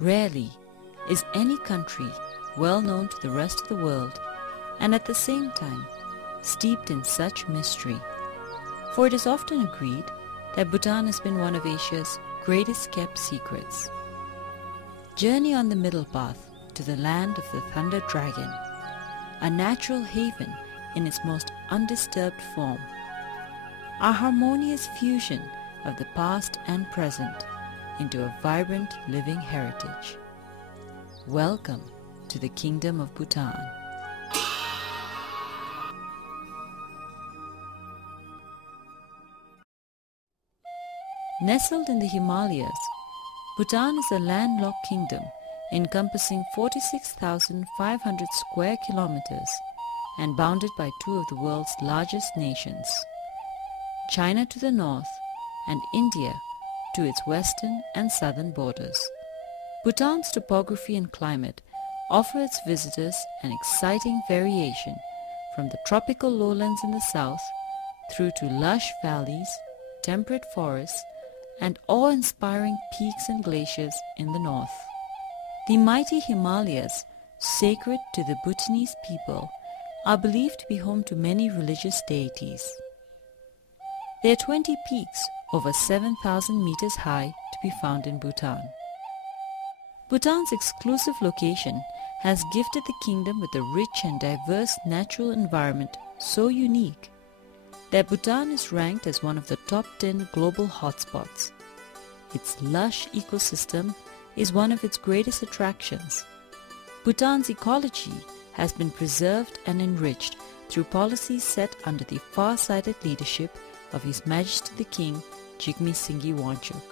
Rarely is any country well known to the rest of the world and at the same time steeped in such mystery, for it is often agreed that Bhutan has been one of Asia's greatest kept secrets. Journey on the middle path to the land of the Thunder Dragon, a natural haven in its most undisturbed form, a harmonious fusion of the past and present into a vibrant living heritage. Welcome to the Kingdom of Bhutan. Nestled in the Himalayas, Bhutan is a landlocked kingdom encompassing 46,500 square kilometers and bounded by two of the world's largest nations, China to the north and India to its western and southern borders. Bhutan's topography and climate offer its visitors an exciting variation from the tropical lowlands in the south through to lush valleys, temperate forests, and awe-inspiring peaks and glaciers in the north. The mighty Himalayas, sacred to the Bhutanese people, are believed to be home to many religious deities. There are 20 peaks over 7,000 meters high to be found in Bhutan. Bhutan's exclusive location has gifted the kingdom with a rich and diverse natural environment so unique that Bhutan is ranked as one of the top 10 global hotspots. Its lush ecosystem is one of its greatest attractions. Bhutan's ecology has been preserved and enriched through policies set under the far-sighted leadership of His Majesty the King Jigme Singye Wanchuk.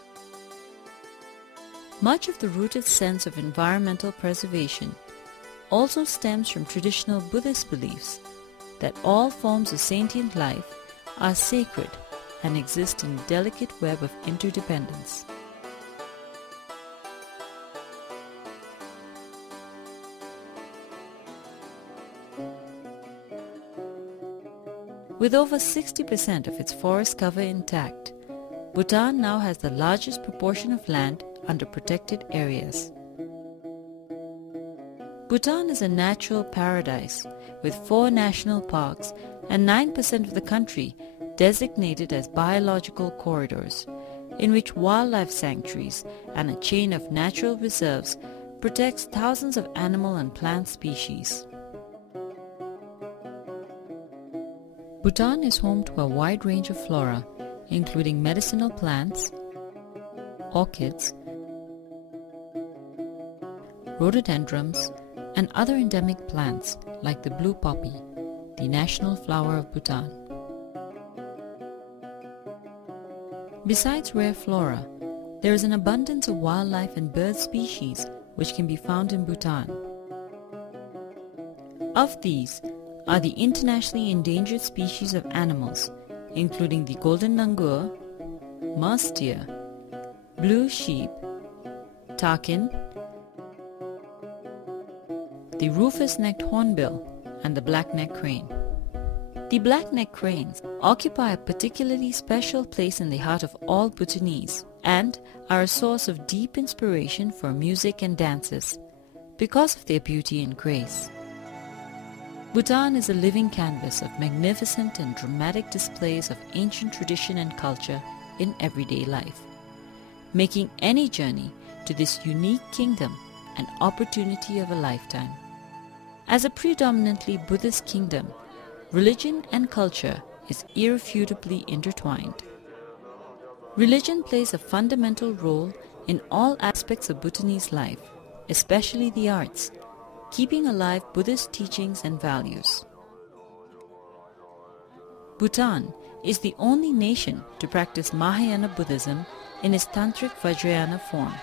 Much of the rooted sense of environmental preservation also stems from traditional Buddhist beliefs that all forms of sentient life are sacred and exist in a delicate web of interdependence. With over 60% of its forest cover intact, Bhutan now has the largest proportion of land under protected areas. Bhutan is a natural paradise with 4 national parks and 9% of the country designated as biological corridors, in which wildlife sanctuaries and a chain of natural reserves protects thousands of animal and plant species. Bhutan is home to a wide range of flora, including medicinal plants, orchids, rhododendrons, and other endemic plants like the blue poppy, the national flower of Bhutan. Besides rare flora, there is an abundance of wildlife and bird species which can be found in Bhutan. Of these are the internationally endangered species of animals, including the golden langur, mouse deer, blue sheep, takin, the rufous-necked hornbill, and the black-necked crane. The black-necked cranes occupy a particularly special place in the heart of all Bhutanese and are a source of deep inspiration for music and dances because of their beauty and grace. Bhutan is a living canvas of magnificent and dramatic displays of ancient tradition and culture in everyday life, making any journey to this unique kingdom an opportunity of a lifetime. As a predominantly Buddhist kingdom, religion and culture is irrefutably intertwined. Religion plays a fundamental role in all aspects of Bhutanese life, especially the arts, keeping alive Buddhist teachings and values. Bhutan is the only nation to practice Mahayana Buddhism in its Tantric Vajrayana form.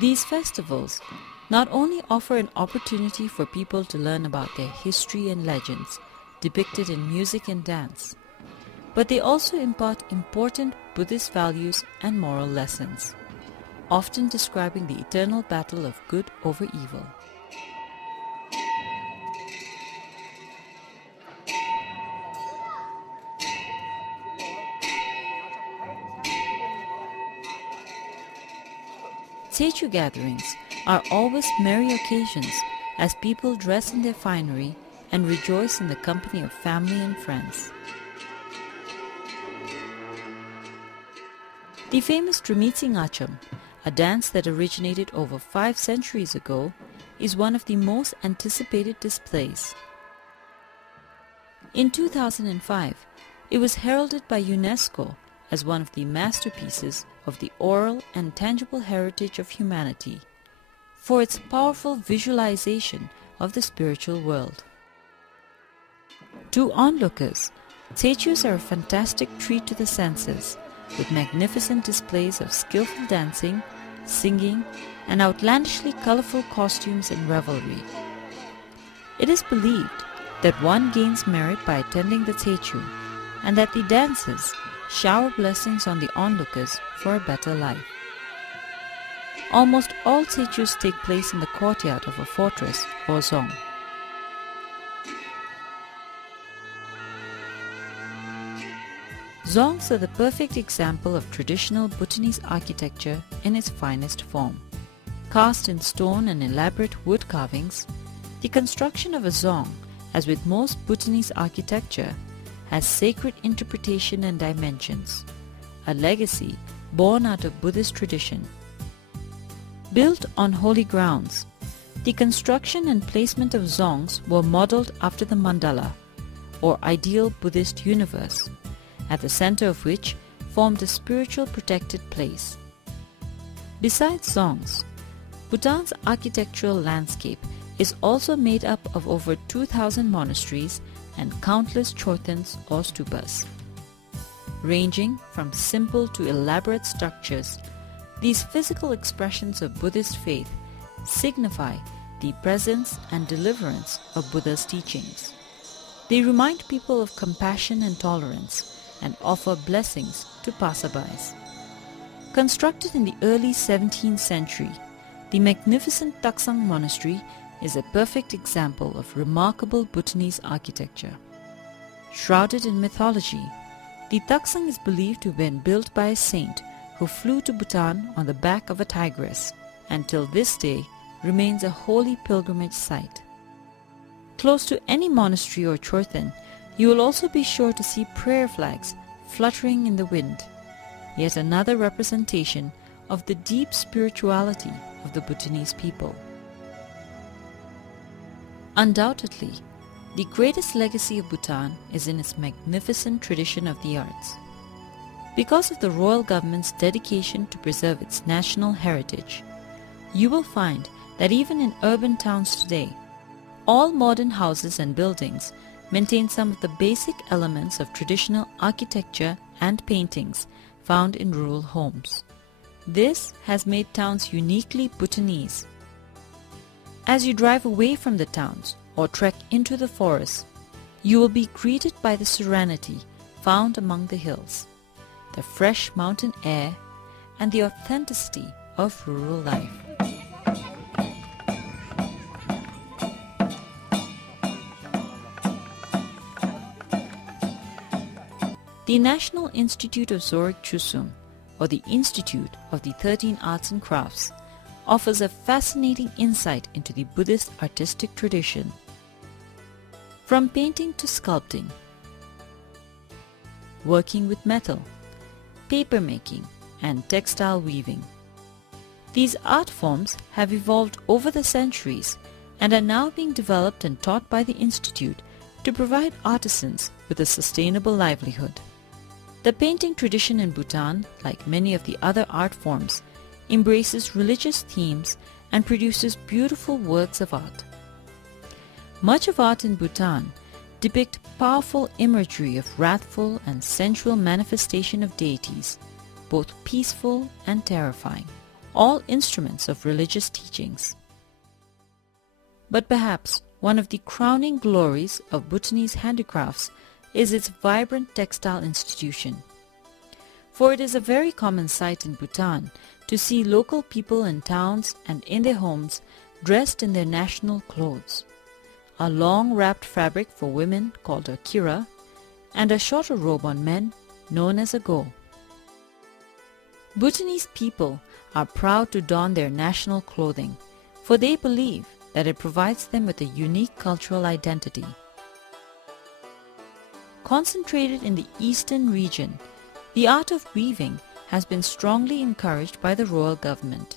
These festivals not only offer an opportunity for people to learn about their history and legends depicted in music and dance, but they also impart important Buddhist values and moral lessons, often describing the eternal battle of good over evil. Techu gatherings are always merry occasions as people dress in their finery and rejoice in the company of family and friends. The famous Tremitsing Acham, a dance that originated over 5 centuries ago, is one of the most anticipated displays. In 2005, it was heralded by UNESCO as one of the masterpieces of the oral and tangible heritage of humanity for its powerful visualization of the spiritual world. To onlookers, Techus are a fantastic treat to the senses, with magnificent displays of skillful dancing, singing, and outlandishly colorful costumes and revelry. It is believed that one gains merit by attending the Techu, and that the dancers shower blessings on the onlookers for a better life. Almost all Techus take place in the courtyard of a fortress or zong. Zongs are the perfect example of traditional Bhutanese architecture in its finest form. Cast in stone and elaborate wood carvings, the construction of a zong, as with most Bhutanese architecture, has sacred interpretation and dimensions, a legacy born out of Buddhist tradition. Built on holy grounds, the construction and placement of zongs were modeled after the mandala, or ideal Buddhist universe, at the center of which formed a spiritual protected place. Besides zongs, Bhutan's architectural landscape is also made up of over 2,000 monasteries and countless chortens or stupas. Ranging from simple to elaborate structures, these physical expressions of Buddhist faith signify the presence and deliverance of Buddha's teachings. They remind people of compassion and tolerance and offer blessings to passerbys. Constructed in the early 17th century, the magnificent Taksang Monastery is a perfect example of remarkable Bhutanese architecture. Shrouded in mythology, the Taksang is believed to have been built by a saint who flew to Bhutan on the back of a tigress, and till this day remains a holy pilgrimage site. Close to any monastery or chorten, you will also be sure to see prayer flags fluttering in the wind, yet another representation of the deep spirituality of the Bhutanese people. Undoubtedly, the greatest legacy of Bhutan is in its magnificent tradition of the arts. Because of the royal government's dedication to preserve its national heritage, you will find that even in urban towns today, all modern houses and buildings maintain some of the basic elements of traditional architecture and paintings found in rural homes. This has made towns uniquely Bhutanese. As you drive away from the towns or trek into the forests, you will be greeted by the serenity found among the hills, the fresh mountain air, and the authenticity of rural life. The National Institute of Zorik Chusum, or the Institute of the 13 Arts and Crafts, offers a fascinating insight into the Buddhist artistic tradition. From painting to sculpting, working with metal, paper making, and textile weaving. These art forms have evolved over the centuries and are now being developed and taught by the Institute to provide artisans with a sustainable livelihood. The painting tradition in Bhutan, like many of the other art forms, embraces religious themes and produces beautiful works of art. Much of art in Bhutan depict powerful imagery of wrathful and sensual manifestation of deities, both peaceful and terrifying, all instruments of religious teachings. But perhaps one of the crowning glories of Bhutanese handicrafts is its vibrant textile institution. For it is a very common sight in Bhutan to see local people in towns and in their homes dressed in their national clothes, a long wrapped fabric for women called a kira, and a shorter robe on men known as a go. Bhutanese people are proud to don their national clothing, for they believe that it provides them with a unique cultural identity. Concentrated in the eastern region, the art of weaving has been strongly encouraged by the royal government.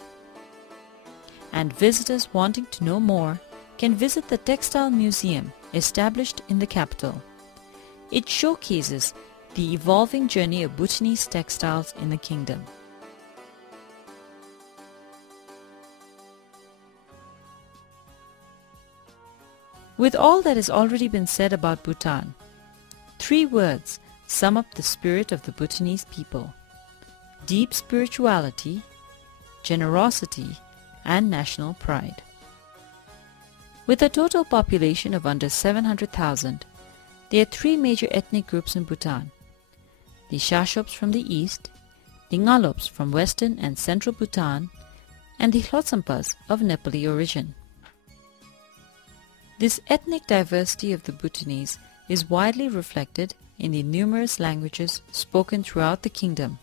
And visitors wanting to know more can visit the Textile Museum established in the capital. It showcases the evolving journey of Bhutanese textiles in the kingdom. With all that has already been said about Bhutan, 3 words sum up the spirit of the Bhutanese people: deep spirituality, generosity, and national pride. With a total population of under 700,000, there are 3 major ethnic groups in Bhutan: the Shashops from the east, the Ngalops from western and central Bhutan, and the Hlotsampas of Nepali origin. This ethnic diversity of the Bhutanese is widely reflected in the numerous languages spoken throughout the kingdom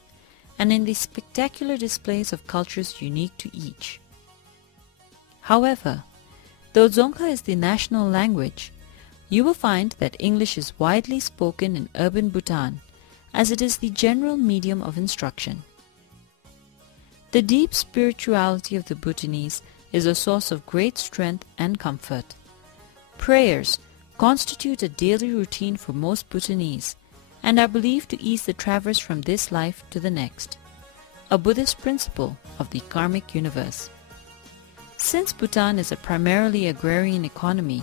and in the spectacular displays of cultures unique to each. However, though Dzongkha is the national language, you will find that English is widely spoken in urban Bhutan, as it is the general medium of instruction. The deep spirituality of the Bhutanese is a source of great strength and comfort. Prayers constitute a daily routine for most Bhutanese and are believed to ease the traverse from this life to the next, a Buddhist principle of the karmic universe. Since Bhutan is a primarily agrarian economy,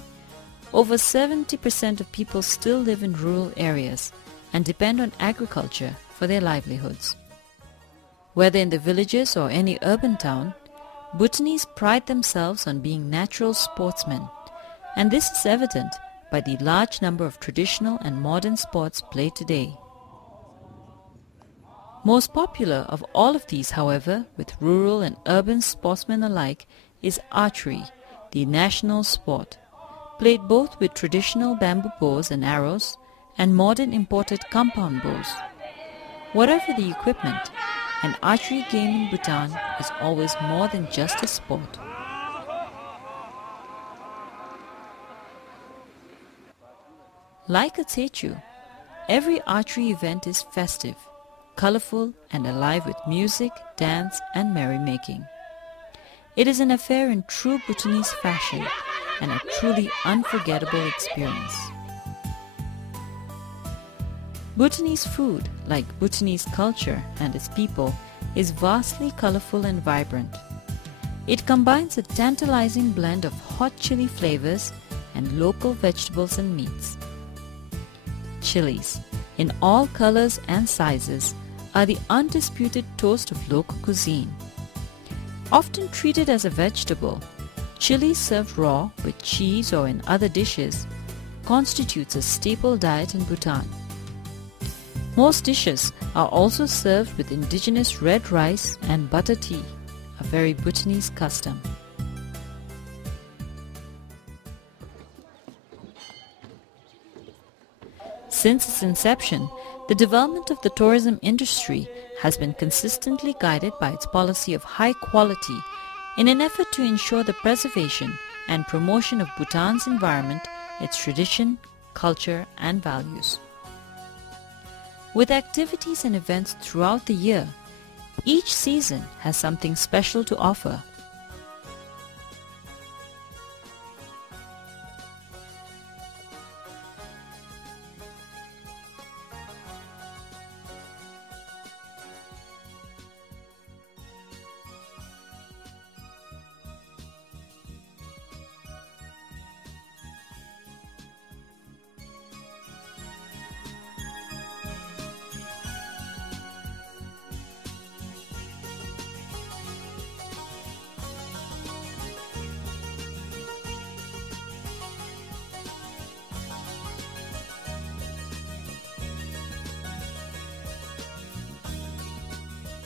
over 70% of people still live in rural areas and depend on agriculture for their livelihoods. Whether in the villages or any urban town, Bhutanese pride themselves on being natural sportsmen, and this is evident by the large number of traditional and modern sports played today. Most popular of all of these, however, with rural and urban sportsmen alike, is archery, the national sport, played both with traditional bamboo bows and arrows and modern imported compound bows. Whatever the equipment, an archery game in Bhutan is always more than just a sport. Like a Techu, every archery event is festive, colorful, and alive with music, dance, and merrymaking. It is an affair in true Bhutanese fashion and a truly unforgettable experience. Bhutanese food, like Bhutanese culture and its people, is vastly colorful and vibrant. It combines a tantalizing blend of hot chili flavors and local vegetables and meats. Chilies, in all colors and sizes, are the undisputed toast of local cuisine. Often treated as a vegetable, chili served raw with cheese or in other dishes constitutes a staple diet in Bhutan. Most dishes are also served with indigenous red rice and butter tea, a very Bhutanese custom. Since its inception, the development of the tourism industry has been consistently guided by its policy of high quality in an effort to ensure the preservation and promotion of Bhutan's environment, its tradition, culture, and values. With activities and events throughout the year, each season has something special to offer.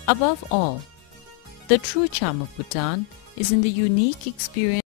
Above all, the true charm of Bhutan is in the unique experience